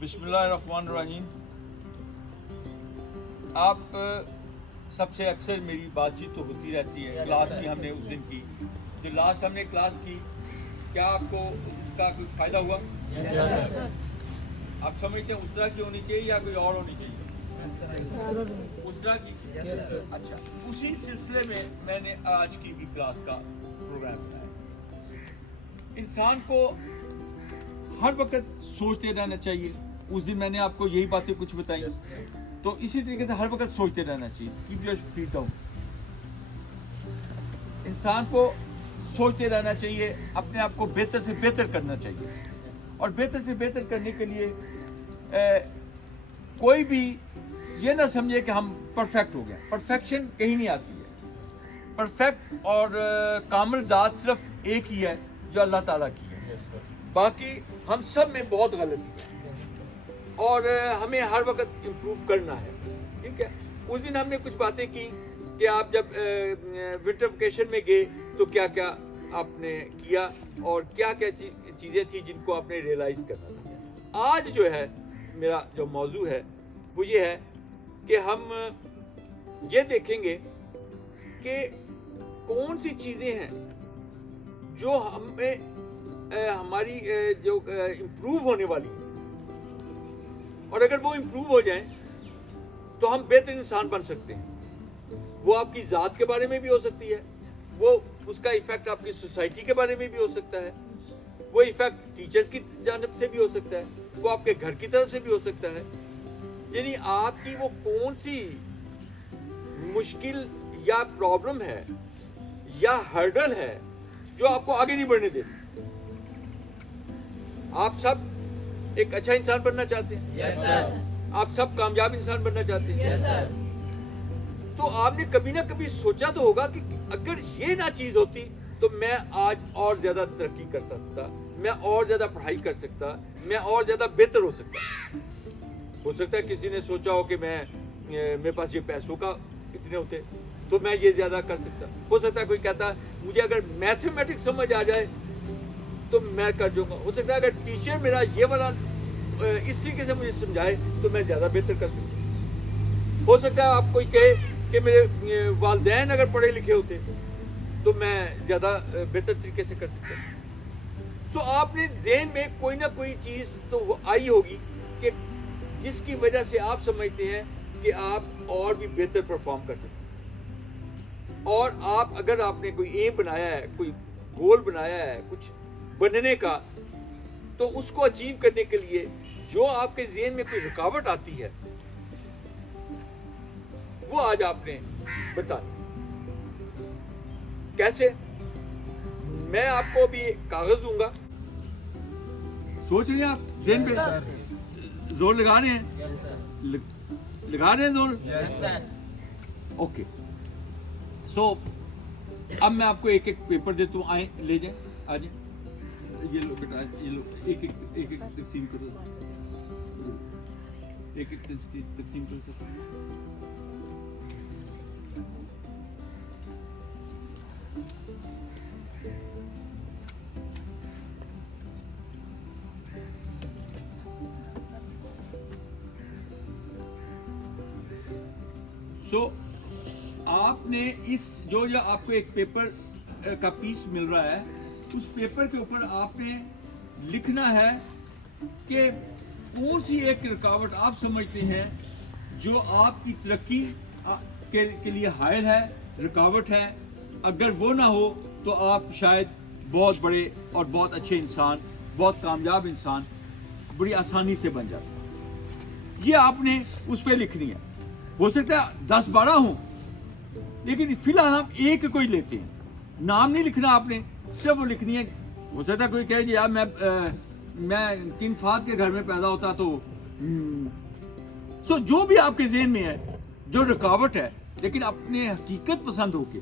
बिस्मिल्लाहिर्रहमानिर्रहीम। आप सबसे अक्सर मेरी बातचीत तो होती रहती है। क्लास भी हमने उस दिन की, जो लास्ट हमने क्लास की, क्या आपको इसका कोई फ़ायदा हुआ? Yes, sir. आप समझते हैं उस तरह की होनी चाहिए या कोई और होनी चाहिए? उस तरह की? Yes, sir. अच्छा, उसी सिलसिले में मैंने आज की भी क्लास का प्रोग्राम बनाया। इंसान को हर वक्त सोचते रहना चाहिए। उस दिन मैंने आपको यही बातें कुछ बताई, तो इसी तरीके से हर वक्त सोचते रहना चाहिए। Keep your feet down. इंसान को सोचते रहना चाहिए, अपने आप को बेहतर से बेहतर करना चाहिए, और बेहतर से बेहतर करने के लिए कोई भी ये ना समझे कि हम परफेक्ट हो गए। परफेक्शन कहीं नहीं आती है। परफेक्ट और कामिल ज़ात सिर्फ एक ही है, जो अल्लाह ताला की है। बाकी हम सब में बहुत गलती है और हमें हर वक्त इम्प्रूव करना है। ठीक है, उस दिन हमने कुछ बातें की कि आप जब विंटर वेकेशन में गए तो क्या क्या आपने किया और क्या क्या चीज़ें थी जिनको आपने रियलाइज़ करना था। आज जो है मेरा जो मौजू है वो ये है कि हम ये देखेंगे कि कौन सी चीज़ें हैं जो हमें हमारी जो इम्प्रूव होने वाली है, और अगर वो इम्प्रूव हो जाएं तो हम बेहतर इंसान बन सकते हैं। वो आपकी ज़ात के बारे में भी हो सकती है, वो उसका इफ़ेक्ट आपकी सोसाइटी के बारे में भी हो सकता है, वो इफ़ेक्ट टीचर्स की जानब से भी हो सकता है, वो आपके घर की तरफ से भी हो सकता है। यानी आपकी वो कौन सी मुश्किल या प्रॉब्लम है या हर्डल है जो आपको आगे नहीं बढ़ने देती। आप सब एक अच्छा इंसान बनना चाहते हैं। Yes, sir. आप सब कामयाब इंसान बनना चाहते हैं। Yes, sir. तो आपने कभी ना कभी सोचा तो होगा कि अगर ये ना चीज़ होती तो मैं आज और ज़्यादा तरक्की कर सकता, मैं और ज़्यादा पढ़ाई कर सकता, मैं और ज़्यादा बेहतर हो सकता। हो सकता है किसी ने सोचा हो कि मेरे पास ये पैसों का इतने होते तो मैं ये ज़्यादा कर सकता। हो सकता है कोई कहता मुझे अगर मैथमेटिक्स समझ आ जाए तो मैं कर दूंगा। हो सकता है अगर टीचर मेरा ये वाला इस तरीके से मुझे समझाए तो मैं ज़्यादा बेहतर कर सकता। हो सकता है आप कोई कहे कि मेरे वालिदैन अगर पढ़े लिखे होते तो मैं ज़्यादा बेहतर तरीके से कर सकता। सो आपने ज़हन में कोई ना कोई चीज़ तो आई होगी कि जिसकी वजह से आप समझते हैं कि आप और भी बेहतर परफॉर्म कर सकते। और आप अगर आपने कोई एम बनाया है, कोई गोल बनाया है कुछ बनने का, तो उसको अचीव करने के लिए जो आपके ज़हन में कोई रुकावट आती है वो आज आपने बतानी। कैसे? मैं आपको अभी कागज दूंगा, सोच रहे हैं आप ज़हन पे जोर लगा रहे हैं? Yes, sir. लगा रहे हैं जोर? Yes, sir. ओके, सो अब मैं आपको एक एक पेपर देता हूँ, आए ले जाए, आ जाए। ये लो बेटा, ये लो, एक एक तकसीम करो, एक एक तकसीम करो सब। सो आपने इस जो आपको एक पेपर का पीस मिल रहा है, उस पेपर के ऊपर आपने लिखना है कि कौन सी एक रुकावट आप समझते हैं जो आपकी तरक्की के लिए हायल है, रुकावट है। अगर वो ना हो तो आप शायद बहुत बड़े और बहुत अच्छे इंसान, बहुत कामयाब इंसान बड़ी आसानी से बन जाते। ये आपने उस पर लिखनी है। हो सकता है 10-12 हों, लेकिन फिलहाल हम एक कोई लेते हैं। नाम नहीं लिखना आपने, सिर्फ वो लिखनी है। हो सकता है कोई कहे कि यार मैं किंग फाहद के घर में पैदा होता तो सो जो भी आपके ज़हन में है जो रुकावट है, लेकिन अपने हकीकत पसंद होके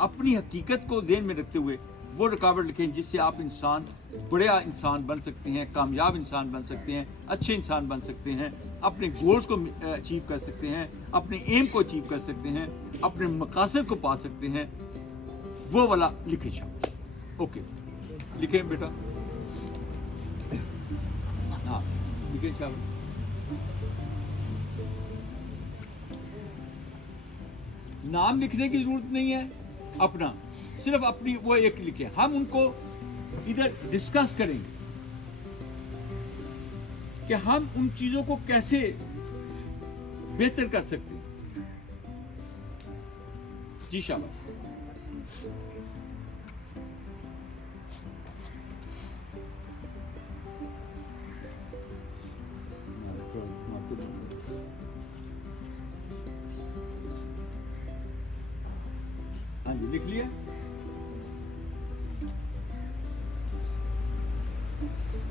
अपनी हकीकत को ज़हन में रखते हुए वो रुकावट लिखें जिससे आप इंसान बड़ा इंसान बन सकते हैं, कामयाब इंसान बन सकते हैं, अच्छे इंसान बन सकते हैं, अपने गोल्स को अचीव कर सकते हैं, अपने एम को अचीव कर सकते हैं, अपने मकासद को पा सकते हैं। वो वाला लिखें शब्द। ओके, लिखें बेटा। हाँ लिखें शब्द। नाम लिखने की जरूरत नहीं है अपना, सिर्फ अपनी वो एक लिखे। हम उनको इधर डिस्कस करेंगे कि हम उन चीजों को कैसे बेहतर कर सकते हैं। जी शाबाश। हाँ जी, लिख लिया।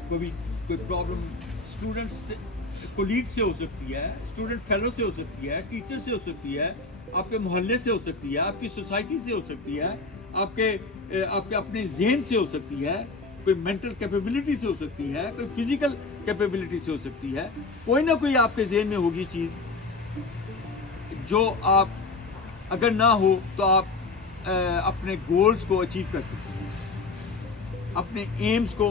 कोई प्रॉब्लम स्टूडेंट्स से, कोलीग से हो सकती है, स्टूडेंट फेलो से हो सकती है, टीचर से हो सकती है, आपके मोहल्ले से हो सकती है, आपकी सोसाइटी से हो सकती है, आपके अपने ज़हन से हो सकती है, कोई मेंटल कैपेबिलिटी से हो सकती है, कोई फिजिकल कैपेबिलिटी से हो सकती है। कोई ना कोई आपके ज़हन में होगी चीज़ जो आप अगर ना हो तो आप अपने गोल्स को अचीव कर सकते हैं, अपने एम्स को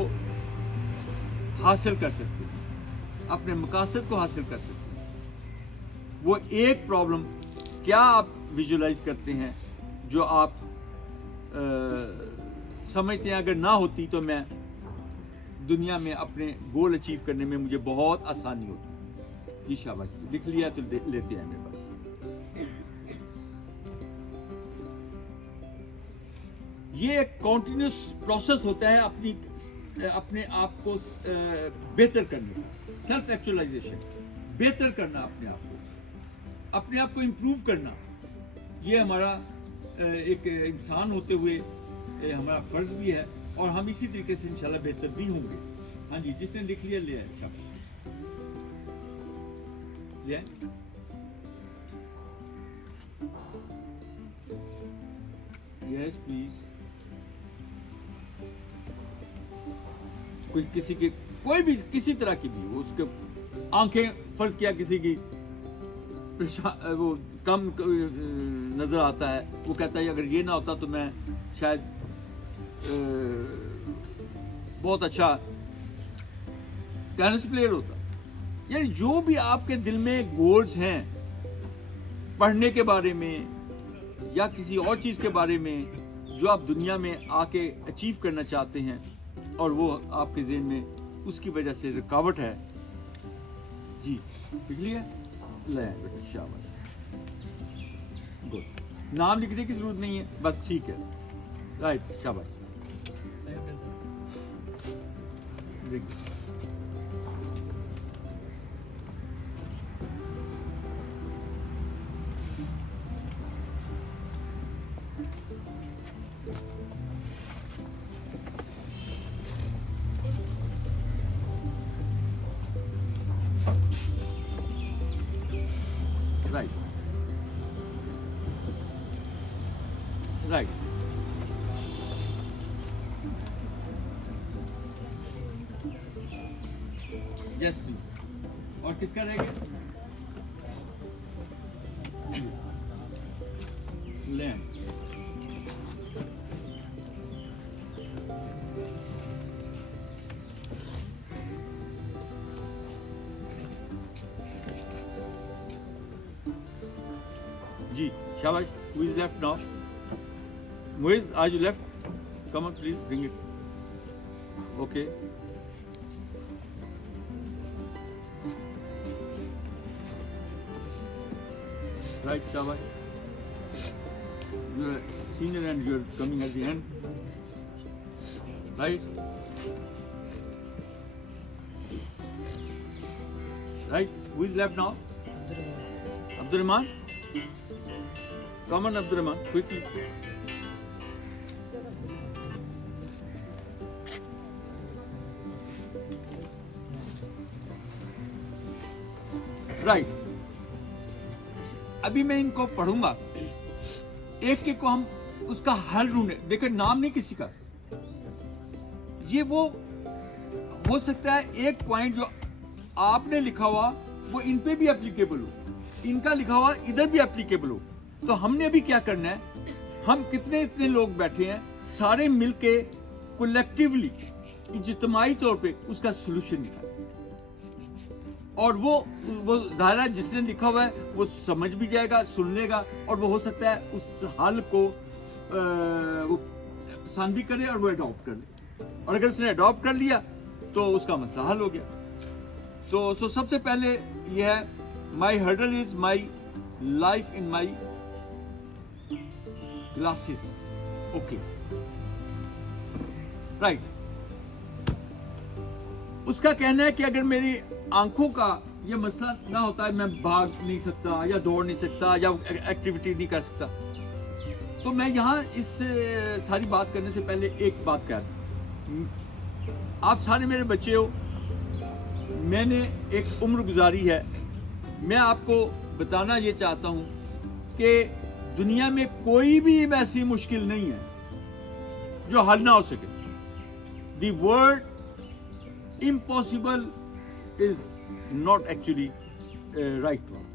हासिल कर सकते हैं, अपने मकासद को हासिल कर सकते हैं। वो एक प्रॉब्लम क्या आप विजुलाइज करते हैं जो आप समझते हैं अगर ना होती तो मैं दुनिया में अपने गोल अचीव करने में मुझे बहुत आसानी होती। जी शाबाश, लिख लिया तो लेते हैं मेरे पास। ये एक कॉन्टिन्यूस प्रोसेस होता है अपने आप को बेहतर करने का, सेल्फ एक्चुअलाइजेशन, बेहतर करना अपने आप को इम्प्रूव करना। ये हमारा एक इंसान होते हुए हमारा फर्ज भी है और हम इसी तरीके से इंशाल्लाह बेहतर भी होंगे। हाँ जी, जिसने लिख लिया ले आए, शाबाश ले आए। Yes please. कोई किसी की कोई भी किसी तरह की भी उसके आंखें फर्ज किया किसी की वो कम नजर आता है, वो कहता है अगर ये ना होता तो मैं शायद बहुत अच्छा टेनिस प्लेयर होता। यानी जो भी आपके दिल में गोल्स हैं पढ़ने के बारे में या किसी और चीज के बारे में जो आप दुनिया में आके अचीव करना चाहते हैं और वो आपके ज़हन में उसकी वजह से रुकावट है, जी लिख लिया ले बेटा, शाबाश, गुड। नाम लिखने की जरूरत नहीं है, बस ठीक है, राइट, शाबाश। Right. Right. Yes, please. और किसका रहेगा? Land. जी शाबाश। Who is left now? Muiz, are you left? Come on, please bring it. Okay. Right, shabash. You are senior and you are coming at the end. Right. Right. Who is left now? Abdurrahman. Come on, Abdurrahman, quickly. Right. अभी मैं इनको पढ़ूंगा, एक एक को हम उसका हल ढूंढे। देखो नाम नहीं किसी का, ये वो हो सकता है एक पॉइंट जो आपने लिखा हुआ वो इन पे भी एप्लीकेबल हो, इनका लिखा हुआ इधर भी एप्लीकेबल हो। तो हमने अभी क्या करना है, हम इतने लोग बैठे हैं, सारे मिलके कलेक्टिवली इज्तिमाई तौर पे उसका सलूशन निकालें। اور وہ ظاہر ہے جس نے لکھا ہوا ہے وہ سمجھ بھی جائے گا, سن لے گا, اور وہ ہو سکتا ہے اس حل کو وہ پسند بھی کرے اور وہ اڈاپٹ کر لے, اور اگر اس نے اڈاپٹ کر لیا تو اس کا مسئلہ حل ہو گیا. تو سب سے پہلے یہ ہے my hurdle is my life in my glasses. Okay right. اس کا کہنا ہے کہ اگر میری آنکھوں کا یہ مسئلہ نہ ہوتا ہے, میں بھاگ نہیں سکتا یا دوڑ نہیں سکتا یا ایکٹیویٹی نہیں کر سکتا, تو میں یہاں اس ساری بات کرنے سے پہلے ایک بات کہہ دوں. آپ سارے میرے بچے ہو, میں نے ایک عمر گزاری ہے. میں آپ کو بتانا یہ چاہتا ہوں کہ دنیا میں کوئی بھی ایسی مشکل نہیں ہے جو حل نہ ہو سکے. دی word impossible is not actually right one.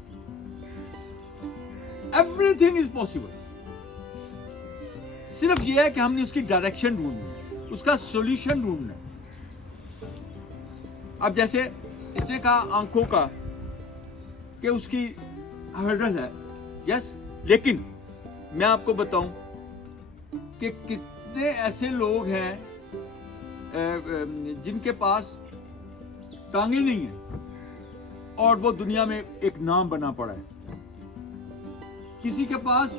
Everything is possible. صرف یہ ہے کہ ہم نے اس کی ڈائریکشن ڈھونڈنی ہے, اس کا سولوشن ڈھونڈنا ہے. اب جیسے اس نے کہا آنکھوں کا کہ اس کی ہرڈل ہے, یس, لیکن میں آپ کو بتاؤں کہ کتنے ایسے لوگ ہیں جن کے پاس ٹانگیں نہیں ہیں اور وہ دنیا میں ایک نام بنا پڑا ہے. کسی کے پاس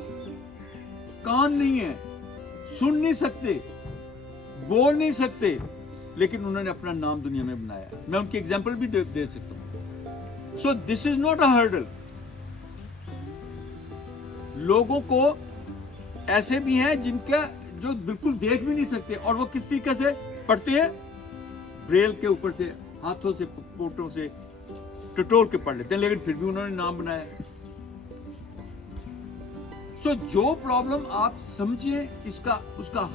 کان نہیں ہے, سن نہیں سکتے, بول نہیں سکتے, لیکن انہوں نے اپنا نام دنیا میں بنایا ہے. میں ان کی ایگزامپل بھی دے سکتا ہوں. سو دس از ناٹ اے ہرڈل. لوگوں کو ایسے بھی ہیں جن کا جو بالکل دیکھ بھی نہیں سکتے, اور وہ کس طریقے سے پڑھتے ہیں, بریل کے اوپر سے, ہاتھوں سے, پوٹوں سے ٹٹول کے پڑھ لیتے ہیں, لیکن پھر بھی انہوں نے نام بنایا ہے. سو جو پرابلم آپ سمجھیں اس کا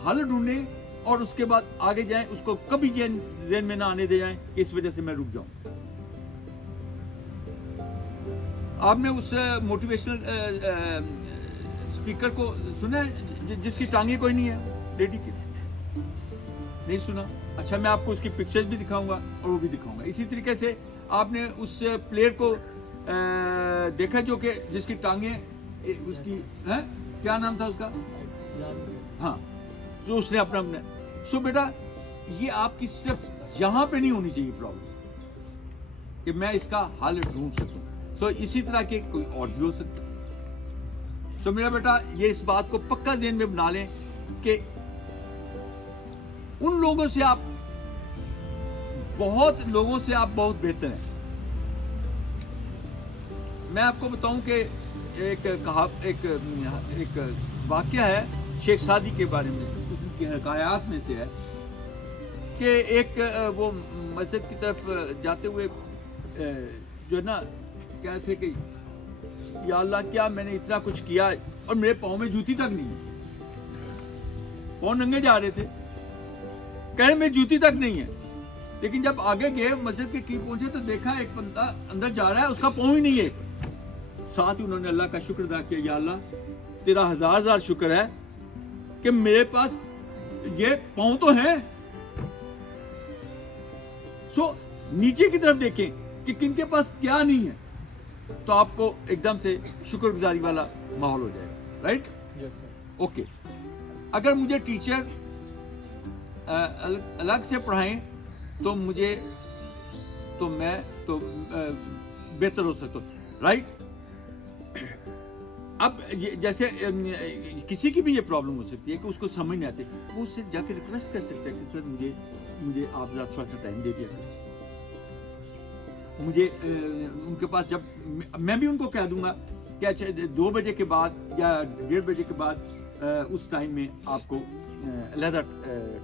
حل ڈھونڈیں اور اس کے بعد آگے جائیں. اس کو کبھی ذہن میں نہ آنے دے جائیں کہ اس وجہ سے میں رک جاؤں. آپ نے اس موٹیویشنل اسپیکر کو سنا ہے جس کی ٹانگیں کوئی نہیں ہے, لیڈی کی, نہیں سنا؟ اچھا, میں آپ کو اس کی پکچرز بھی دکھاؤں گا اور وہ بھی دکھاؤں گا. اسی طریقے سے آپ نے اس پلیئر کو دیکھا جو کہ جس کی ٹانگیں, اس کی کیا نام تھا اس کا, ہاں, جو اس نے اپنا سو بیٹا یہ آپ کی صرف یہاں پہ نہیں ہونی چاہیے پرابلم کہ میں اس کا حل ڈھونڈ سکوں. سو اسی طرح کے کوئی اور بھی ہو سکتا. سو میرا بیٹا یہ اس بات کو پکا ذہن میں بنا لیں کہ ان لوگوں سے آپ بہت بہتر ہیں. میں آپ کو بتاؤں کہ ایک واقعہ ہے شیخ سعدی کے بارے میں, ان کی حکایات میں سے ہے کہ ایک وہ مسجد کی طرف جاتے ہوئے جو ہے نا کہتے تھے کہ یا اللہ کیا میں نے اتنا کچھ کیا اور میرے پاؤں میں جوتی تک نہیں ہے, پاؤں ننگے جا رہے تھے, کہنے میں جوتی تک نہیں ہے. لیکن جب آگے گئے مسجد کے قریب پہنچے تو دیکھا ایک بندہ اندر جا رہا ہے, اس کا پاؤں ہی نہیں ہے. ساتھ ہی انہوں نے اللہ کا شکر ادا کیا, یا اللہ تیرا ہزار شکر ہے کہ میرے پاس یہ پاؤں تو ہیں. سو نیچے کی طرف دیکھیں کہ کن کے پاس کیا نہیں ہے, تو آپ کو ایک دم سے شکر گزاری والا ماحول ہو جائے گا. Right, okay. اگر مجھے ٹیچر الگ سے پڑھائیں تو میں بہتر ہو سکتا ہوں. رائٹ. اب جیسے کسی کی بھی یہ پرابلم ہو سکتی ہے کہ اس کو سمجھ نہیں آتی, وہ اس سے جا کے ریکویسٹ کر سکتا ہے کہ سر مجھے آپ ذرا تھوڑا سا ٹائم دے دیا کریں. مجھے ان کے پاس جب میں بھی ان کو کہہ دوں گا کہ اچھا 2 بجے کے بعد یا 1:30 بجے کے بعد اس ٹائم میں آپ کو علیحدہ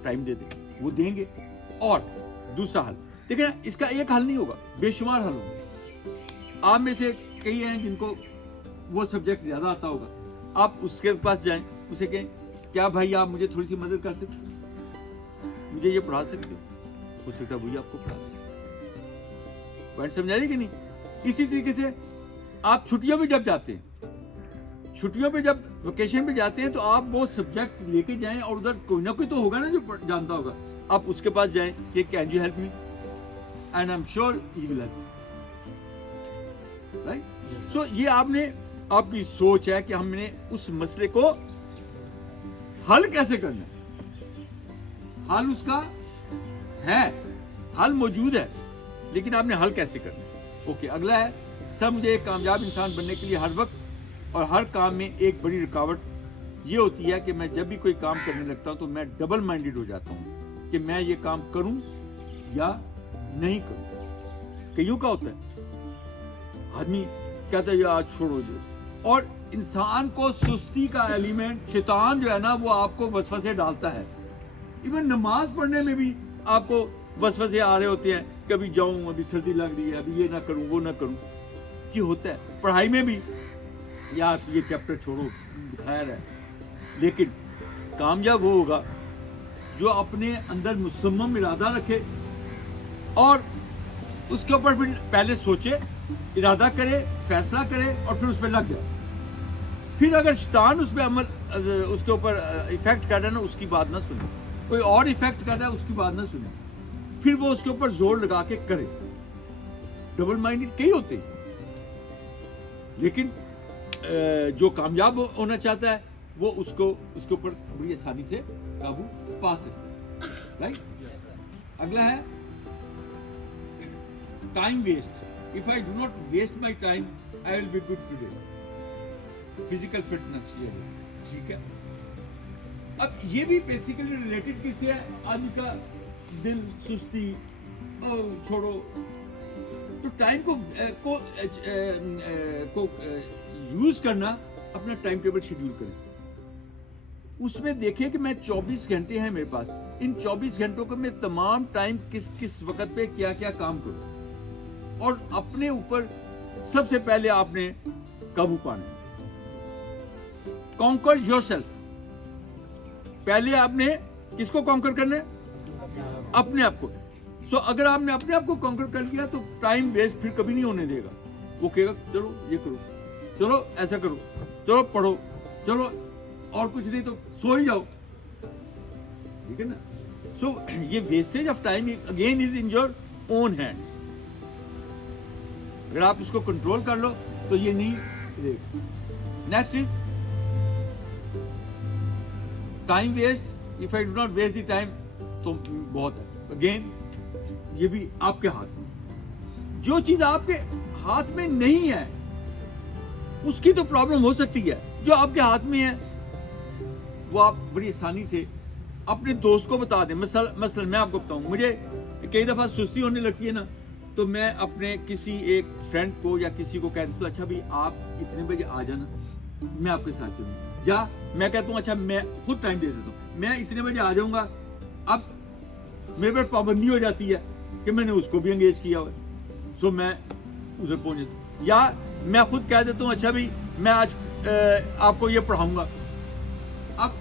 ٹائم دے دیں, وہ دیں گے. اور دوسرا حل دیکھیں, اس کا ایک حل نہیں ہوگا, بے شمار حل ہوں گے. آپ میں سے کئی ہیں جن کو وہ سبجیکٹ زیادہ آتا ہوگا, آپ اس کے پاس جائیں, اسے کہیں کیا بھائی آپ مجھے تھوڑی سی مدد کر سکتے ہیں, مجھے یہ پڑھا سکتے ہو سکتا ہے وہی آپ کو پڑھا سکتے. پوائنٹ سمجھا رہی کہ نہیں؟ اسی طریقے سے آپ چھٹیوں پہ جب جاتے ہیں, چھٹیوں پہ جب ویکیشن پہ جاتے ہیں تو آپ وہ سبجیکٹ لے کے جائیں, اور ادھر کوئی نہ کوئی تو ہوگا نا جو جانتا ہوگا, آپ اس کے پاس جائیں کہ can you help me, and I am sure he will help. Right. So ये आपने आपकी सोच है कि हमने उस मसले को हल कैसे करना है, हल उसका है, हल मौजूद है, लेकिन आपने हल कैसे करना है। ओके, अगला है सर, मुझे एक कामयाब इंसान बनने के लिए हर वक्त और हर काम में एक बड़ी रुकावट ये होती है कि मैं जब भी कोई काम करने लगता हूँ तो मैं डबल माइंडेड हो जाता हूँ कि मैं ये काम करूँ या नहीं करूँ। कईयों का होता है, आदमी कहता है यार छोड़ो जो, और इंसान को सुस्ती का एलिमेंट शैतान जो है ना वो आपको वसवसे डालता है। इवन नमाज पढ़ने में भी आपको वसवसे आ रहे होते हैं, कभी जाऊं, अभी सर्दी लग रही है, अभी ये ना करूं वो ना करूं, कि होता है। पढ़ाई में भी यार ये चैप्टर छोड़ो, खैर है। लेकिन कामयाब वो होगा जो अपने अंदर मुसम्मम इरादा रखे और उसके ऊपर फिर पहले सोचे, इरादा करे, फैसला करे और फिर उस पर लग जाए। फिर अगर शैतान उस पर अमल उसके ऊपर इफेक्ट कर रहा है ना, उसकी बात ना सुने, कोई और इफेक्ट कर रहा है उसकी बात ना सुने, फिर वो उसके ऊपर जोर लगा के करे। डबल माइंडेड कई होते हैं, लेकिन जो कामयाब होना चाहता है वो उसको उसके ऊपर बड़ी आसानी से काबू पा सकता है, राइट। अगला है time waste. If I do not waste my time I will be good today. Physical fitness ये है, ठीक है। अब ये भी बेसिकली रिलेटेड किससे है, आदमी का दिल सुस्ती, छोड़ो। तो टाइम को यूज करना, अपना टाइम टेबल शेड्यूल करें, उसमें देखें कि मैं 24 घंटे हैं मेरे पास, इन 24 घंटों को मैं तमाम टाइम किस किस वक्त पे क्या क्या काम करूं, और अपने ऊपर सबसे पहले आपने काबू पाना है। Conquer yourself. पहले आपने किसको कॉन्कर करना है, अपने आप को। सो अगर आपने अपने आप को कॉन्कर कर लिया तो टाइम वेस्ट फिर कभी नहीं होने देगा। वो कहेगा चलो ये करो, चलो ऐसा करो, चलो पढ़ो, चलो और कुछ नहीं तो सो ही जाओ, ठीक है ना। सो ये wastage of time again is in your own hands. अगर आप इसको कंट्रोल कर लो तो ये नहीं रहेगा। Next is time waste. If I do not waste the time तो बहुत है। अगेन ये भी आपके हाथ में। जो चीज आपके हाथ में नहीं है उसकी तो प्रॉब्लम हो सकती है, जो आपके हाथ में है वो आप बड़ी आसानी से अपने दोस्त को बता दें। मसलन मैं आपको बताऊं, मुझे कई दफा सुस्ती होने लगती है ना, तो मैं अपने किसी एक फ्रेंड को या किसी को कहता हूं अच्छा भाई आप इतने बजे आ जाना, मैं आपके साथ चलूंगा। या मैं कहता हूं अच्छा मैं खुद टाइम दे देता हूं, मैं इतने बजे आ जाऊंगा। अब मेरे पर पाबंदी हो जाती है कि मैंने उसको भी एंगेज किया हुआ, सो मैं उधर पहुंच जाता हूं। या मैं खुद कह देता हूं अच्छा भाई मैं आज आपको ये पढ़ाऊंगा। अब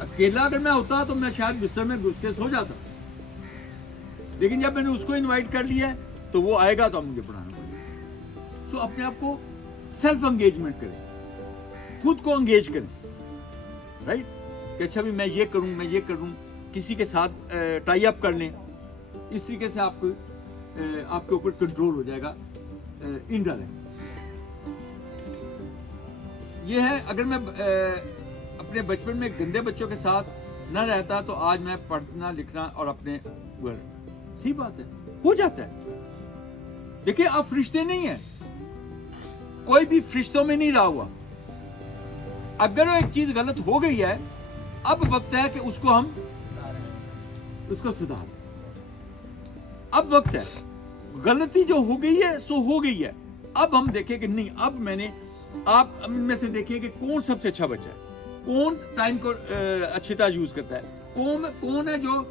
अकेला अगर मैं होता तो मैं शायद बिस्तर में घुस के सो जाता, लेकिन जब मैंने उसको इनवाइट कर लिया तो वो आएगा तो मुझे पढ़ाना पड़ेगा। सो अपने आप को सेल्फ एंगेजमेंट करें, खुद को एंगेज करें, राइट। कि अच्छा भी मैं ये करूं, मैं ये करूं, किसी के साथ टाई अप कर लें। इस तरीके से आपको आपके ऊपर कंट्रोल हो जाएगा इनडायरेक्ट। ये है, अगर मैं अपने बचपन में गंदे बच्चों के साथ न रहता तो आज मैं पढ़ना लिखना और अपने सही बात है, हो जाता है। देखिए आप फरिश्ते नहीं हैं, कोई भी फरिश्तों में नहीं रहा हुआ। अगर वो एक चीज गलत हो गई है, अब वक्त है कि उसको हम उसको सुधार। अब वक्त है, गलती जो हो गई है सो हो गई है। अब हम देखें कि नहीं, अब मैंने आप इनमें से देखिए कि कौन सबसे अच्छा बच्चा है, कौन टाइम को अच्छी तरह यूज करता है, कौन है जो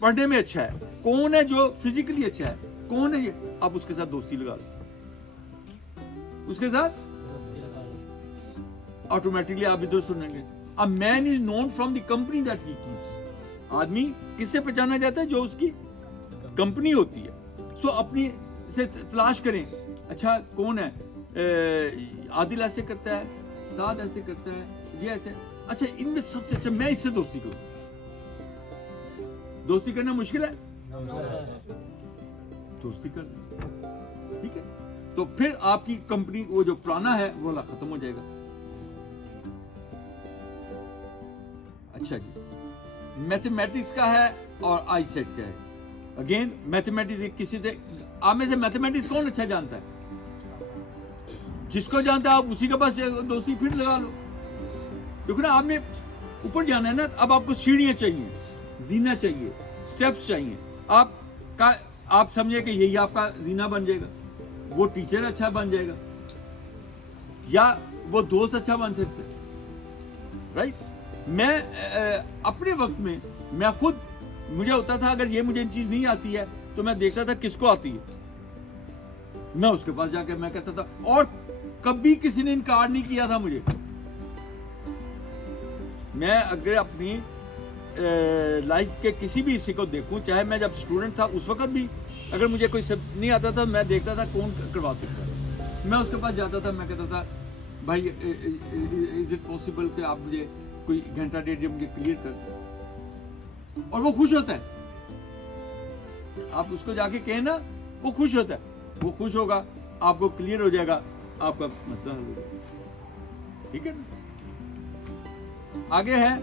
पढ़ने में अच्छा है, कौन है जो फिजिकली अच्छा है, कौन है ये। आप उसके साथ दोस्ती लगा लो, उसके साथ ऑटोमेटिकली आप इधर सुनेंगे। A man is known from the company that he keeps. आदमी किससे पहचाना जाता है, जो उसकी कंपनी होती है। सो अपनी से तलाश करें, अच्छा कौन है, आदिल ऐसे करता है, साद ऐसे करता है, ये ऐसे, अच्छा इनमें सबसे अच्छा मैं इससे दोस्ती करूं। दोस्ती करना मुश्किल है, दोस्ती कर, ठीक है। تو پھر آپ کی کمپنی وہ جو پرانا ہے وہ ختم ہو جائے گا. اچھا جی, میتھمیٹکس کا ہے اور آئی سیٹ کا ہے. اگین میتھمیٹکس کسی سے آپ میں سے میتھمیٹکس کون اچھا جانتا ہے؟ جس کو جانتا ہے آپ اسی کے پاس دوسری پھر لگا لو. دیکھو نا, آپ نے اوپر جانا ہے نا, اب آپ کو سیڑھیاں چاہیے, زینہ چاہیے, سٹیپس چاہیے. آپ سمجھے کہ یہی آپ کا زینہ بن جائے گا, وہ ٹیچر اچھا بن جائے گا, یا وہ دوست اچھا بن سکتا ہے, رائٹ. میں اپنے وقت میں خود مجھے ہوتا تھا اگر یہ مجھے چیز نہیں آتی ہے تو میں دیکھتا تھا کس کو آتی ہے, میں اس کے پاس جا کے میں کہتا تھا, اور کبھی کسی نے انکار نہیں کیا تھا مجھے. میں اگر اپنی لائف کے کسی بھی حصے کو دیکھوں, چاہے میں جب اسٹوڈنٹ تھا اس وقت بھی اگر مجھے کوئی سب نہیں آتا تھا میں دیکھتا تھا کون کروا سکتا ہے, میں اس کے پاس جاتا تھا, میں کہتا تھا بھائی از اٹ پاسبل کہ آپ مجھے کوئی گھنٹہ ڈیڑھ مجھے کلیئر کر دیں, اور وہ خوش ہوتا ہے. آپ اس کو جا کے کہیں نا, وہ خوش ہوتا ہے, وہ خوش ہوگا, آپ کو کلیئر ہو جائے گا, آپ کا مسئلہ حل ہو جائے گا. ٹھیک ہے نا. آگے ہے,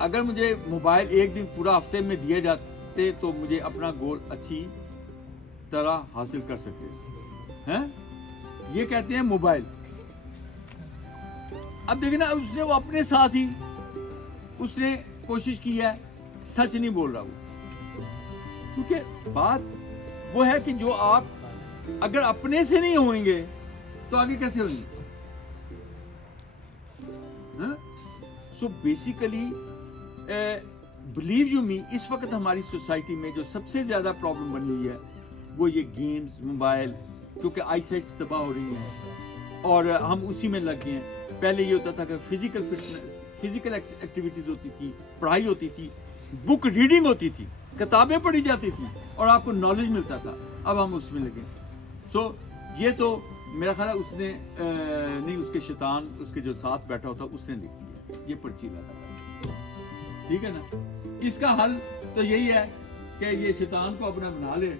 اگر مجھے موبائل ایک دن پورا ہفتے میں دیے جاتے تو مجھے اپنا گول اچھی طرح حاصل کر سکتے ہیں. یہ کہتے ہیں موبائل. اب دیکھیں نا, اس نے وہ اپنے ساتھ ہی اس نے کوشش کی ہے, سچ نہیں بول رہا وہ, کیونکہ بات وہ ہے کہ جو آپ اگر اپنے سے نہیں ہوئیں گے تو آگے کیسے ہوئیں گے. سو بیسیکلی بلیو یو می, اس وقت ہماری سوسائٹی میں جو سب سے زیادہ پرابلم بنی ہوئی ہے وہ یہ گیمز, موبائل, کیونکہ آئی سائٹس تباہ ہو رہی ہیں اور ہم اسی میں لگ گئے ہیں. پہلے یہ ہوتا تھا کہ فزیکل فٹنس, فزیکل ایکٹیویٹیز ہوتی تھی, پڑھائی ہوتی تھی, بک ریڈنگ ہوتی تھی, کتابیں پڑھی جاتی تھیں اور آپ کو نالج ملتا تھا. اب ہم اس میں لگے. سو یہ تو میرا خیال ہے اس نے نہیں, اس کے شیطان اس کے جو ساتھ بیٹھا ہوتا اس نے لکھ دیا یہ پرچی لگا. ٹھیک ہے نا. اس کا حل تو یہی ہے کہ یہ شیطان کو اپنا بنا لے.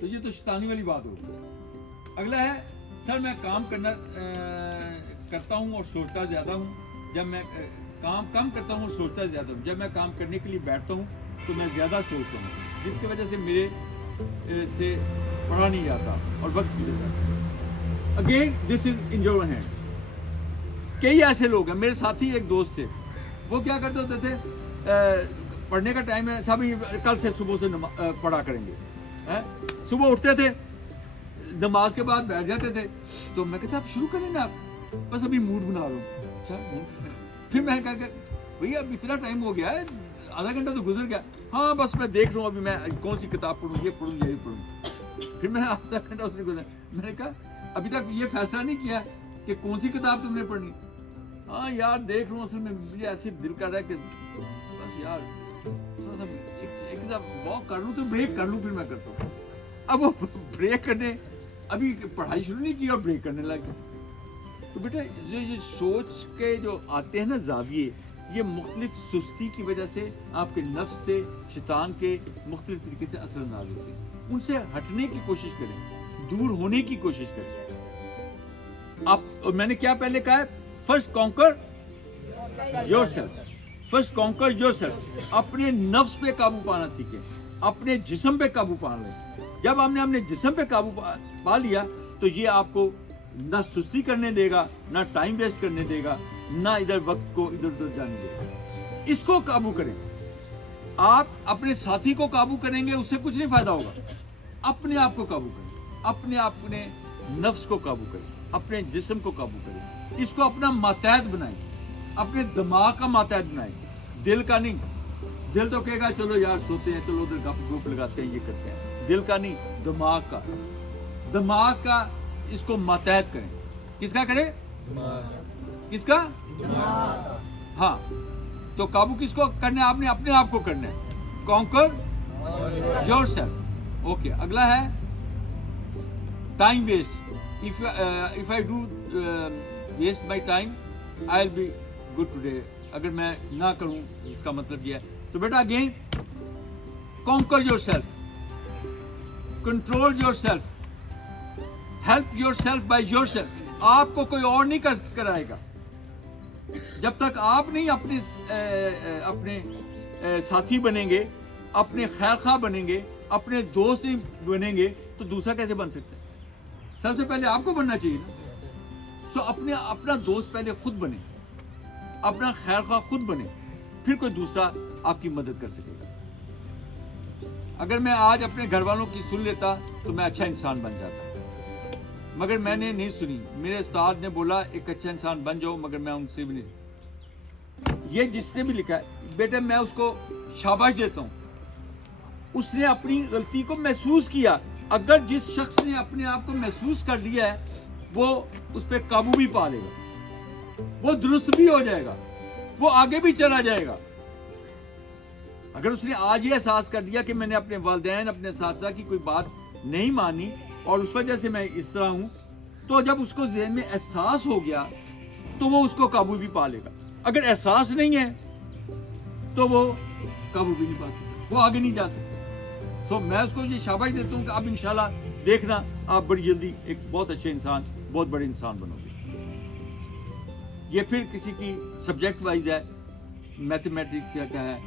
تو یہ تو شیطانی والی بات ہوگی. اگلا ہے, سر میں کام کرتا ہوں اور سوچتا زیادہ ہوں. جب میں کام کم کرتا ہوں اور سوچتا زیادہ ہوں. جب میں کام کرنے کے لیے بیٹھتا ہوں تو میں زیادہ سوچتا ہوں, جس کی وجہ سے میرے سے پڑھا نہیں جاتا اور وقت بھی جاتا ہے. Again this is in your hands. کئی ایسے لوگ ہیں, میرے ساتھی ایک دوست تھے, وہ کیا کرتے ہوتے تھے, پڑھنے کا ٹائم ہے, سب کل سے صبح سے پڑھا کریں گے. صبح اٹھتے تھے, نماز کے بعد بیٹھ جاتے تھے. تو میں کہتا اب شروع کریں نا, آپ بس ابھی موڈ بنا رہا ہوں. اچھا, پھر میں کہا کہ بھئی اب اتنا ٹائم ہو گیا ہے, آدھا گھنٹہ تو گزر گیا. ہاں بس میں دیکھ رہا ہوں ابھی میں کون سی کتاب پڑھوں, یہ پڑھوں یا یہ پڑھوں. پھر میں آدھا گھنٹہ اس میں گزرا, میں نے کہا ابھی تک یہ فیصلہ نہیں کیا کہ کون سی کتاب تم نے پڑھنی. ہاں یار دیکھ رہا ہوں, اصل میں مجھے ایسے دل کر رہا ہے کہ بس یار تھوڑا سا ایک واک کر لوں, تو بریک کر لوں, پھر میں کرتا ہوں. اب وہ بریک کرنے, ابھی پڑھائی شروع نہیں کی اور بریک کرنے لگ گیا. تو بیٹا یہ سوچ کے جو آتے ہیں نا زاویے, یہ مختلف سستی کی وجہ سے آپ کے نفس سے, شیطان کے مختلف طریقے سے اثر انداز ہوتے ہیں. ان سے ہٹنے کی کوشش کریں, دور ہونے کی کوشش کریں. آپ, میں نے کیا پہلے کہا ہے, first conquer your self. First conquer your self. اپنے نفس پہ قابو پانا سیکھیں, اپنے جسم پہ قابو پا لیں. جب ہم نے اپنے جسم پہ قابو پا لیا تو یہ آپ کو نہ سستی کرنے دے گا, نہ ٹائم ویسٹ کرنے دے گا, نہ ادھر وقت کو ادھر ادھر جانے دے گا. اس کو قابو کریں. آپ اپنے ساتھی کو قابو کریں گے اس سے کچھ نہیں فائدہ ہوگا. اپنے آپ کو قابو کریں, اپنے نفس کو قابو کریں, اپنے جسم کو قابو کریں. اس کو اپنا ماتحت بنائیں, اپنے دماغ کا ماتحت بنائیں, دل کا نہیں. دل تو کہے گا چلو یار سوتے ہیں, چلو ادھر گپ گپ لگاتے ہیں, یہ کرتے ہیں. دل کا نہیں, دماغ کا. دماغ کا اس کو ماتحت کریں. کس کا کریں؟ کس کا؟ ہاں. تو قابو کس کو کرنا ہے؟ آپ نے اپنے آپ کو کرنا ہے. Conquer your self. اوکے, اگلا ہے time waste. if I do waste my time, I'll be good today. اگر میں نہ کروں, اس کا مطلب یہ ہے. تو بیٹا again conquer yourself. Control yourself, help yourself by yourself. आपको कोई और नहीं कराएगा। जब तक आप नहीं अपने साथी बनेंगे, अपने खैरखा बनेंगे, अपने दोस्त नहीं बनेंगे, तो दूसरा कैसे बन सकता है? सबसे पहले आपको बनना चाहिए ना। सो अपना दोस्त पहले खुद बने, अपना खैरखा खुद बने, फिर कोई दूसरा आपकी मदद कर सकेगा। अगर मैं आज अपने घर वालों की सुन लेता तो मैं अच्छा इंसान बन जाता, मगर मैंने नहीं सुनी। मेरे उस्ताद ने बोला एक अच्छा इंसान बन जाओ, मगर मैं उनसे भी नहीं। ये जिसने भी लिखा है बेटे, मैं उसको शाबाश देता हूँ। उसने अपनी गलती को महसूस किया। अगर जिस शख्स ने अपने आप को महसूस कर लिया है, वो उस पर काबू भी पा लेगा, वो दुरुस्त भी हो जाएगा, वो आगे भी चला जाएगा। अगर उसने आज ये एहसास कर लिया कि मैंने अपने वालिदैन, अपने साथी की कोई बात नहीं मानी और उस वजह से मैं इस तरह हूं, तो जब उसको ज़हन में एहसास हो गया तो वो उसको काबू भी पा लेगा। अगर एहसास नहीं है तो वो काबू भी नहीं पा सकता, वो आगे नहीं जा सकता। तो मैं उसको ये शाबाश देता हूँ कि आप इंशाल्लाह देखना, आप बड़ी जल्दी एक बहुत अच्छे इंसान, बहुत बड़े इंसान बनोगे। ये फिर किसी की सब्जेक्ट वाइज है, मैथमेटिक्स या क्या है,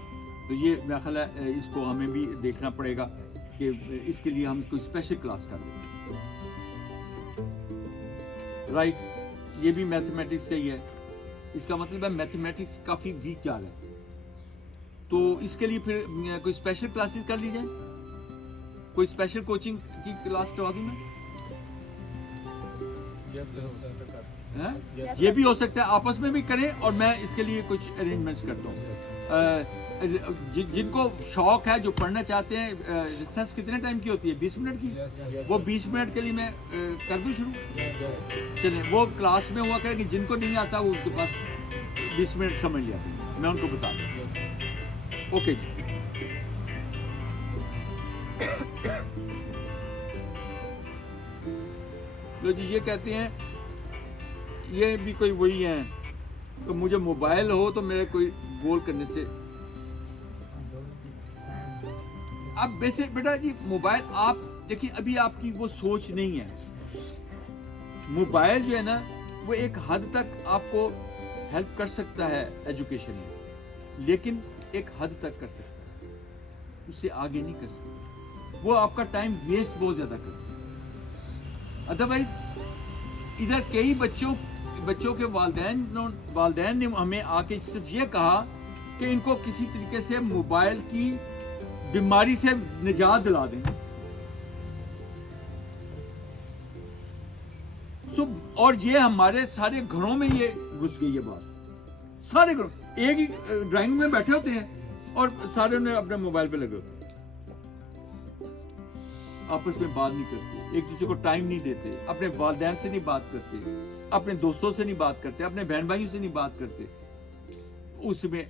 तो ये मेरा ख्याल है इसको हमें भी देखना पड़ेगा कि इसके लिए हम कोई स्पेशल क्लास कर लें। राइट, ये भी मैथमेटिक्स का ही है। इसका मतलब है मैथमेटिक्स काफ़ी वीक जा रहा है, तो इसके लिए फिर कोई स्पेशल क्लासेस कर ली जाए, कोई स्पेशल कोचिंग की क्लास करवा दूँ मैं। ये भी हो सकता है, आपस में भी करें, और मैं इसके लिए कुछ अरेंजमेंट्स करता हूँ। जिनको शौक है, जो पढ़ना चाहते हैं, रिसर्च कितने टाइम की होती है? 20 मिनट की। वो 20 मिनट के लिए मैं कर दूँ शुरू? चलें, वो क्लास में हुआ करें कि जिनको नहीं आता वो उनके पास 20 मिनट समझ लिया, मैं उनको बता दूँ। ओके जी। लो जी, ये कहते हैं, ये भी कोई वही है, तो मुझे मोबाइल हो तो मेरे कोई गोल करने से। अब वैसे बेटा जी, मोबाइल आप देखिए, अभी आपकी वो सोच नहीं है। मोबाइल जो है ना, वो एक हद तक आपको हेल्प कर सकता है एजुकेशन में, लेकिन एक हद तक कर सकता है, उससे आगे नहीं कर सकता। वो आपका टाइम वेस्ट बहुत ज्यादा करता है। अदरवाइज इधर कई बच्चों के वालिदैन ने हमें आके सिर्फ ये कहा कि इनको किसी तरीके से मोबाइल की बीमारी से निजात दिला दें। और ये हमारे सारे घरों में ये घुस गई ये बात। सारे घरों, एक ही ड्राइंग में बैठे होते हैं और सारे ने अपने मोबाइल पे लगे होते हैं, आपस में बात नहीं करते, एक दूसरे को टाइम नहीं देते, अपने वालिदैन से नहीं बात करते, अपने दोस्तों से नहीं बात करते, अपने बहन भाइयों से नहीं बात करते। उसमें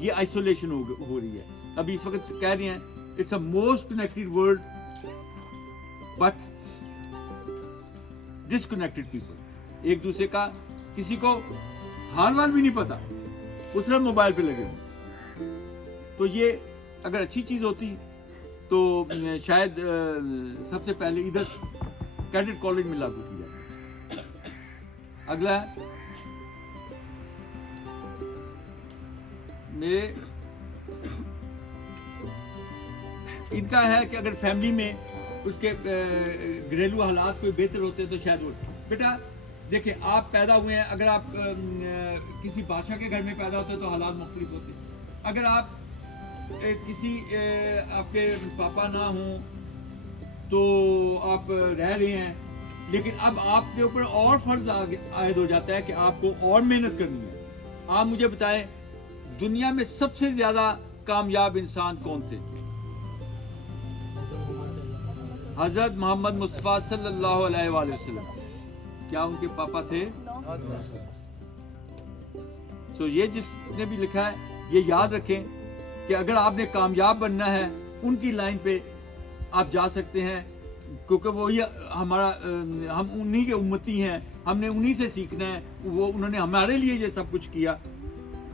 ये आइसोलेशन हो रही है। अभी इस वक्त कह रही हैं it's a most connected world but disconnected people. एक दूसरे का किसी को हाल वाल भी नहीं पता, वो सिर्फ मोबाइल पे लगे हुए। तो ये अगर अच्छी चीज होती तो शायद सबसे पहले इधर कैडेट कॉलेज में लागू की जाए। अगला मेरे इनका है कि अगर फैमिली में उसके घरेलू हालात कोई बेहतर होते हैं तो शायद वो। बेटा देखिए, आप पैदा हुए हैं, अगर आप किसी बादशाह के घर में पैदा होते हैं तो हालात मुख्तलिफ होते हैं। अगर आप किसी आपके पापा ना हों तो आप रह रहे हैं, लेकिन अब आपके ऊपर और फर्ज आयद हो जाता है कि आपको और मेहनत करनी है। आप मुझे बताएं, दुनिया में सबसे ज्यादा कामयाब इंसान कौन थे? हजरत मोहम्मद मुस्तफा सल्लल्लाहु अलैहि वसल्लम। क्या उनके पापा थे? ये जिसने भी लिखा है, ये याद रखें कि अगर आपने कामयाब बनना है, उनकी लाइन पे आप जा सकते हैं, क्योंकि वो ही हमारा, हम उन्हीं के उम्मती हैं, हमने उन्हीं से सीखना है। वो उन्होंने हमारे लिए ये सब कुछ किया।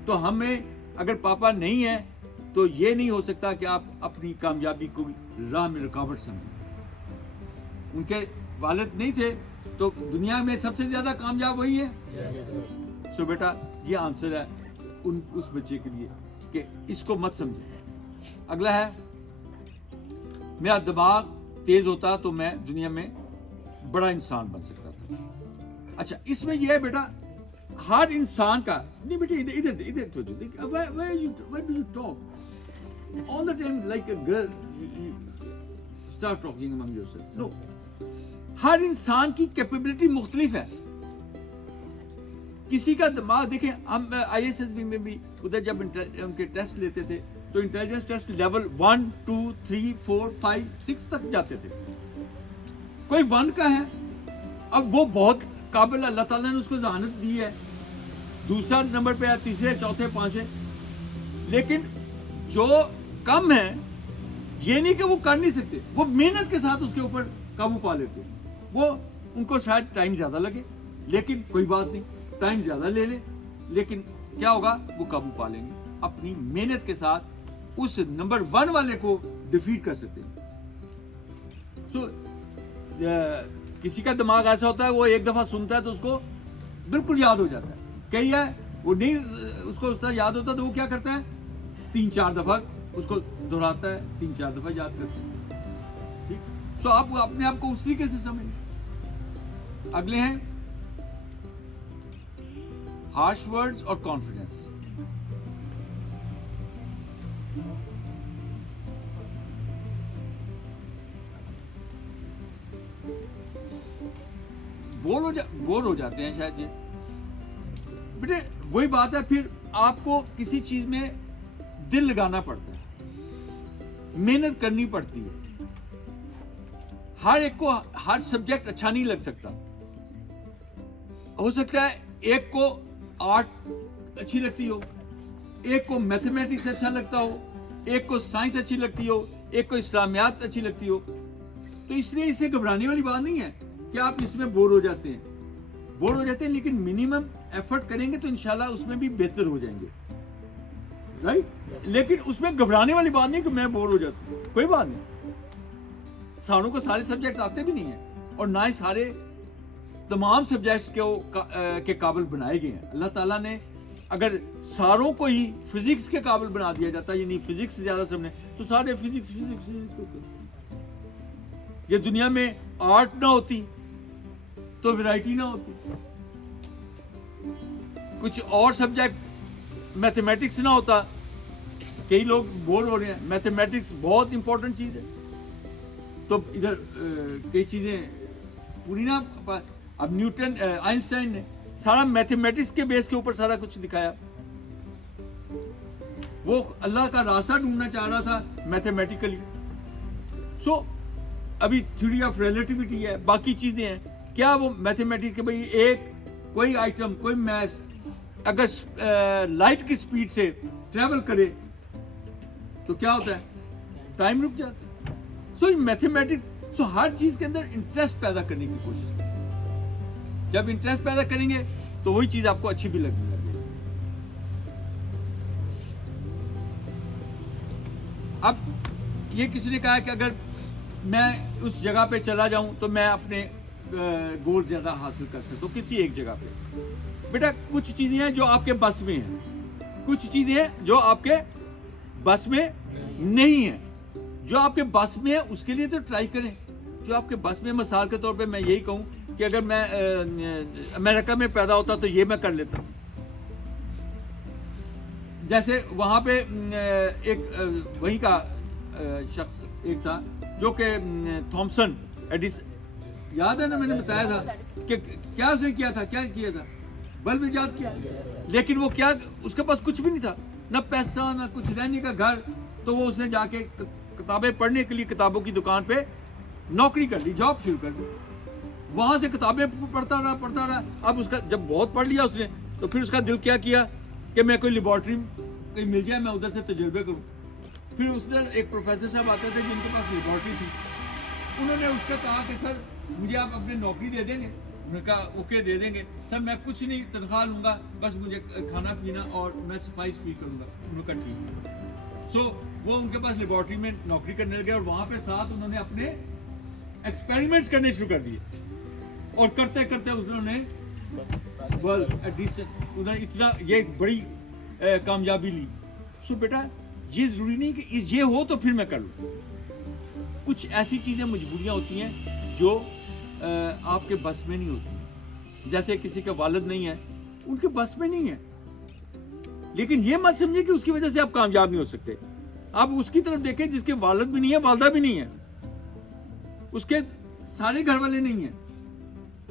तो हमें अगर पापा नहीं है तो ये नहीं हो सकता कि आप अपनी कामयाबी को राह में रुकावट समझें। ان کے والد نہیں تھے تو دنیا میں سب سے زیادہ کامیاب وہی ہے. سو بیٹا یہ آنسر ہے اس بچے کے لیے کہ اس کو مت سمجھے. اگلا ہے میرا دماغ تیز ہوتا تو میں دنیا میں بڑا انسان بن سکتا تھا. اچھا اس میں یہ ہے بیٹا ہر انسان کا نہیں بیٹے ادھر why do you talk all the time like a girl you start talking among yourself. No, ہر انسان کی کیپیبلٹی مختلف ہے. کسی کا دماغ دیکھیں ہم آئی ایس ایس بی میں بھی ادھر جب ان کے ٹیسٹ لیتے تھے تو انٹیلیجنس ٹیسٹ لیول 1 2 3 4 5 6 تک جاتے تھے. کوئی 1 کا ہے اب وہ بہت قابل, اللہ تعالیٰ نے اس کو ذہانت دی ہے, دوسرا نمبر پہ ہے, تیسرے چوتھے پانچویں. لیکن جو کم ہے یہ نہیں کہ وہ کر نہیں سکتے, وہ محنت کے ساتھ اس کے اوپر قابو پا لیتے. وہ ان کو شاید ٹائم زیادہ لگے لیکن کوئی بات نہیں, ٹائم زیادہ لے لے لیکن کیا ہوگا وہ قابو پا لیں گے. اپنی محنت کے ساتھ اس نمبر 1 والے کو ڈیفیٹ کر سکتے ہیں. سو کسی کا دماغ ایسا ہوتا ہے وہ ایک دفعہ سنتا ہے تو اس کو بالکل یاد ہو جاتا ہے. کئی ہے وہ نہیں اس کو اس طرح یاد ہوتا تو وہ کیا کرتا ہے 3-4 دفعہ اس کو دہراتا ہے, 3-4 دفعہ یاد کرتا ہے. ٹھیک, سو آپ اپنے آپ کو اس طریقے سے سمجھیں. اگلے ہیں ہارش ورڈز اور کانفیڈنس. بور ہو جاتے ہیں شاید یہ بیٹے, وہی بات ہے پھر آپ کو کسی چیز میں دل لگانا پڑتا ہے, محنت کرنی پڑتی ہے. ہر ایک کو ہر سبجیکٹ اچھا نہیں لگ سکتا. ہو سکتا ہے ایک کو آرٹ اچھی لگتی ہو, ایک کو میتھمیٹکس اچھا لگتا ہو, ایک کو سائنس اچھی لگتی ہو, ایک کو اسلامیات اچھی لگتی ہو. تو اس لیے اس سے گھبرانے والی بات نہیں ہے کہ آپ اس میں بور ہو جاتے ہیں, لیکن منیمم ایفرٹ کریں گے تو انشاءاللہ اس میں بھی بہتر ہو جائیں گے. رائٹ, لیکن اس میں گھبرانے والی بات نہیں کہ میں بور ہو جاتا ہوں, کوئی بات نہیں. ساروں کو سارے سبجیکٹس آتے بھی نہیں ہیں اور نہ ہی سارے تمام سبجیکٹس کے قابل بنائے گئے ہیں. اللہ تعالیٰ نے اگر ساروں کو ہی فزکس کے قابل بنا دیا جاتا, یعنی فزکس زیادہ سمجھنے تو سارے فزکس ہوتے. یہ دنیا میں آرٹ نہ ہوتی تو ویرائٹی نہ ہوتی, کچھ اور سبجیکٹ میتھمیٹکس نہ ہوتا. کئی لوگ بور ہو رہے ہیں, میتھمیٹکس بہت امپورٹنٹ چیز ہے. تو ادھر کئی چیزیں پوری نہ, اب نیوٹن آئنسٹائن نے سارا میتھمیٹکس کے بیس کے اوپر سارا کچھ دکھایا. وہ اللہ کا راستہ ڈھونڈنا چاہ رہا تھا میتھمیٹیکلی. سو ابھی تھیوری آف ریلیٹیوٹی ہے, باقی چیزیں ہیں. کیا وہ میتھمیٹکس کے بھائی ایک کوئی آئٹم کوئی میث اگر لائٹ کی سپیڈ سے ٹریول کرے تو کیا ہوتا ہے, ٹائم رک جاتا ہے. سو میتھمیٹکس, سو ہر چیز کے اندر انٹرسٹ پیدا کرنے کی کوشش کریں. جب انٹرسٹ پیدا کریں گے تو وہی چیز آپ کو اچھی بھی لگنے لگے. اب یہ کسی نے کہا کہ اگر میں اس جگہ پہ چلا جاؤں تو میں اپنے گول زیادہ حاصل کر سکتا ہوں کسی ایک جگہ پہ. بیٹا کچھ چیزیں ہیں جو آپ کے بس میں ہیں, کچھ چیزیں ہیں جو آپ کے بس میں نہیں ہیں. جو آپ کے بس میں ہے اس کے لیے تو ٹرائی کریں. جو آپ کے بس میں, مثال کے طور پہ میں یہی کہوں کہ اگر میں امریکہ میں پیدا ہوتا تو یہ میں کر لیتا. جیسے وہاں پہ ایک وہیں کا شخص ایک تھا جو کہ تھامسن ایڈیسن, یاد ہے نا میں نے بتایا تھا کہ کیا اس نے کیا تھا بلب ایجاد کیا. لیکن وہ کیا, اس کے پاس کچھ بھی نہیں تھا, نہ پیسہ نہ کچھ رہنے کا گھر. تو وہ اس نے جا کے کتابیں پڑھنے کے لیے کتابوں کی دکان پہ نوکری کر لی, جاب شروع کر دی. وہاں سے کتابیں پڑھتا رہا. اب اس کا جب بہت پڑھ لیا اس نے تو پھر اس کا دل کیا کہ میں کوئی لیبارٹری کہیں مل جائے, میں ادھر سے تجربے کروں. پھر اس نے ایک پروفیسر صاحب آتے تھے جن کے پاس لیبارٹری تھی. انہوں نے اس سے کہا کہ سر مجھے آپ اپنی نوکری دے دیں گے. انہوں نے کہا اوکے دے دیں گے سر, میں کچھ نہیں تنخواہ لوں گا, بس مجھے کھانا پینا اور میں صفائی کروں گا. انہوں نے کہا ٹھیک ہے. سو وہ ان کے پاس لیبارٹری میں نوکری کرنے لگے اور وہاں پہ ساتھ انہوں نے اپنے एक्सपेरिमेंट्स करने शुरू कर दिए और करते करते उन्होंने वर्ल्ड एडिशन उन्होंने इतना ये बड़ी कामयाबी ली। सो बेटा ये ज़रूरी नहीं कि ये हो तो फिर मैं कर लूँ। कुछ ऐसी चीज़ें मजबूरियाँ होती हैं जो आपके बस में नहीं होती। जैसे किसी का वालिद नहीं है, उनके बस में नहीं है, लेकिन ये मत समझिए कि उसकी वजह से आप कामयाब नहीं हो सकते। आप उसकी तरफ देखें जिसके वालिद भी नहीं है, वालदा भी नहीं है, उसके सारे घर वाले नहीं हैं,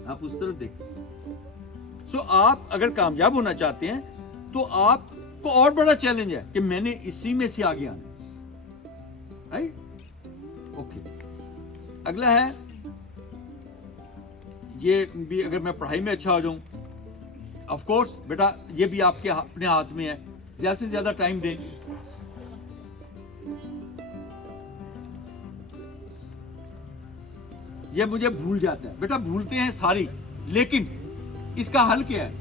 आप उस तरफ देखें। सो आप अगर कामयाब होना चाहते हैं तो आपको और बड़ा चैलेंज है कि मैंने इसी में से आगे आना। Right, okay. अगला है ये भी, अगर मैं पढ़ाई में अच्छा हो जाऊं, ऑफ कोर्स बेटा ये भी आपके अपने हाथ में है, ज्यादा से ज्यादा टाइम दें। ये मुझे भूल जाता है, बेटा भूलते हैं सारी, लेकिन इसका हल क्या है?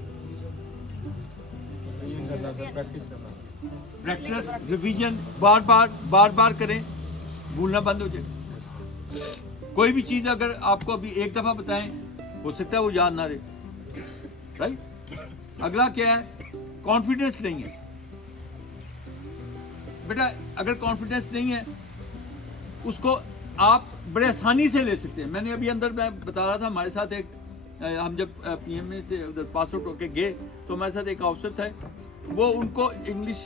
प्रैक्टिस, रिवीजन, बार बार करें, भूलना बंद हो जाए। कोई भी चीज अगर आपको अभी एक दफा बताएं, हो सकता है वो याद ना रहे। राइट, अगला क्या है? कॉन्फिडेंस नहीं है। बेटा अगर कॉन्फिडेंस नहीं है, उसको आप बड़े आसानी से ले सकते हैं। मैंने अभी अंदर मैं बता रहा था, हमारे साथ एक हम जब पीएमए से उधर पास आउट होके गए तो हमारे साथ एक ऑफिसर थे, वो उनको इंग्लिश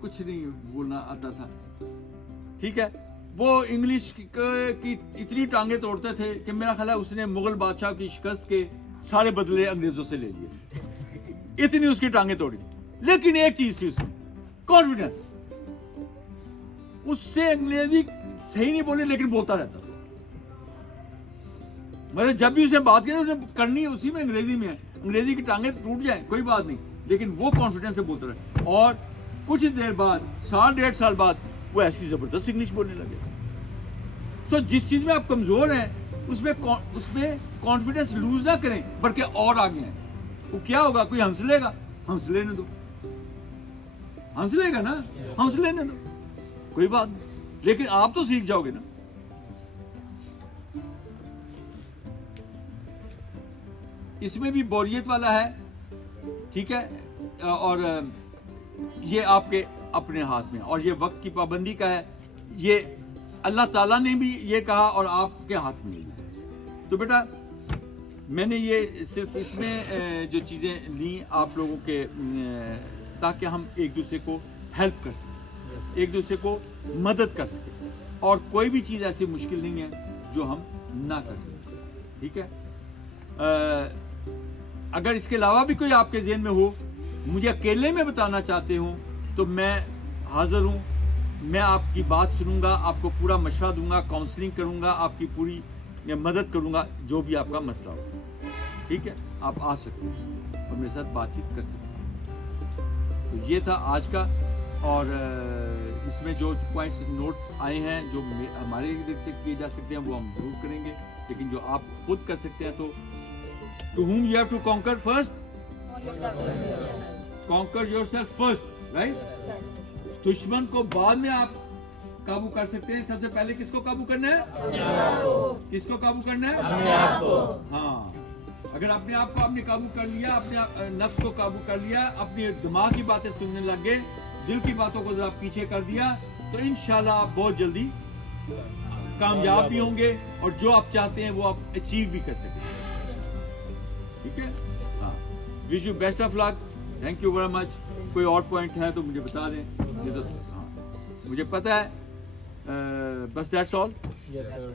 कुछ नहीं बोलना आता था, ठीक है। वो इंग्लिश की इतनी टांगे तोड़ते थे कि मेरा ख्याल है उसने मुगल बादशाह की शिकस्त के सारे बदले अंग्रेजों से ले लिए, इतनी उसकी टांगे तोड़ी। लेकिन एक चीज थी उसमें, कॉन्फिडेंस। उससे अंग्रेजी सही नहीं बोले लेकिन बोलता रहता था। मतलब जब भी उसे बात की ना, उसने करनी है उसी में, अंग्रेजी में है। अंग्रेजी की टांगे टूट जाए कोई बात नहीं, लेकिन वो कॉन्फिडेंस से बोलता रहे। और कुछ देर बाद, साल 1.5 साल बाद, वो ऐसी जबरदस्त इंग्लिश बोलने लगे। सो जिस चीज में आप कमजोर हैं उसमें कॉन्फिडेंस लूज ना करें, बल्कि और आगे हैं। वो क्या होगा? कोई हंस लेगा, हंस लेने दो, हंस लेगा ना, हंस लेने दो, कोई बात नहीं, लेकिन आप तो सीख जाओगे ना। इसमें भी बोरियत वाला है, ठीक है, और ये आपके अपने हाथ में, और ये वक्त की पाबंदी का है। ये अल्लाह ताला ने भी ये कहा और आपके हाथ में है। तो बेटा मैंने ये सिर्फ इसमें जो चीज़ें ली आप लोगों के, ताकि हम एक दूसरे को हेल्प कर सकें, एक दूसरे को मदद कर सकें, और कोई भी चीज़ ऐसी मुश्किल नहीं है जो हम ना कर सकें, ठीक है। अगर इसके अलावा भी कोई आपके ज़हन में हो, मुझे अकेले में बताना चाहते हो, तो मैं हाज़िर हूँ। मैं आपकी बात सुनूंगा, आपको पूरा मशवरा दूंगा, काउंसलिंग करूंगा, आपकी पूरी मदद करूंगा, जो भी आपका मसला हो, ठीक है। आप आ सकते हैं और मेरे साथ बातचीत कर सकते हैं। तो ये था आज का, और इसमें जो पॉइंट्स नोट आए हैं जो हमारे तरफ से किए जा सकते हैं वो हम जरूर करेंगे, लेकिन जो आप खुद कर सकते हैं, तो to whom you have to conquer first, conquer yourself first, right? दुश्मन को बाद में आप काबू कर सकते हैं, सबसे पहले किसको काबू करना है? किसको काबू करना है? हाँ, अगर अपने आप को आपने काबू कर लिया, अपने नफ्स को काबू कर लिया, अपने दिमाग की बातें सुनने लग गए, दिल की बातों को जरा पीछे कर दिया, तो इंशाल्लाह आप बहुत जल्दी कामयाब भी होंगे, और जो आप चाहते हैं वो आप अचीव भी कर सकेंगे, ठीक है। हाँ, wish you best of luck, thank you very much. कोई और पॉइंट है तो मुझे बता दें, ये तो हाँ मुझे पता है, बस दैट्स ऑल। Yes, sir.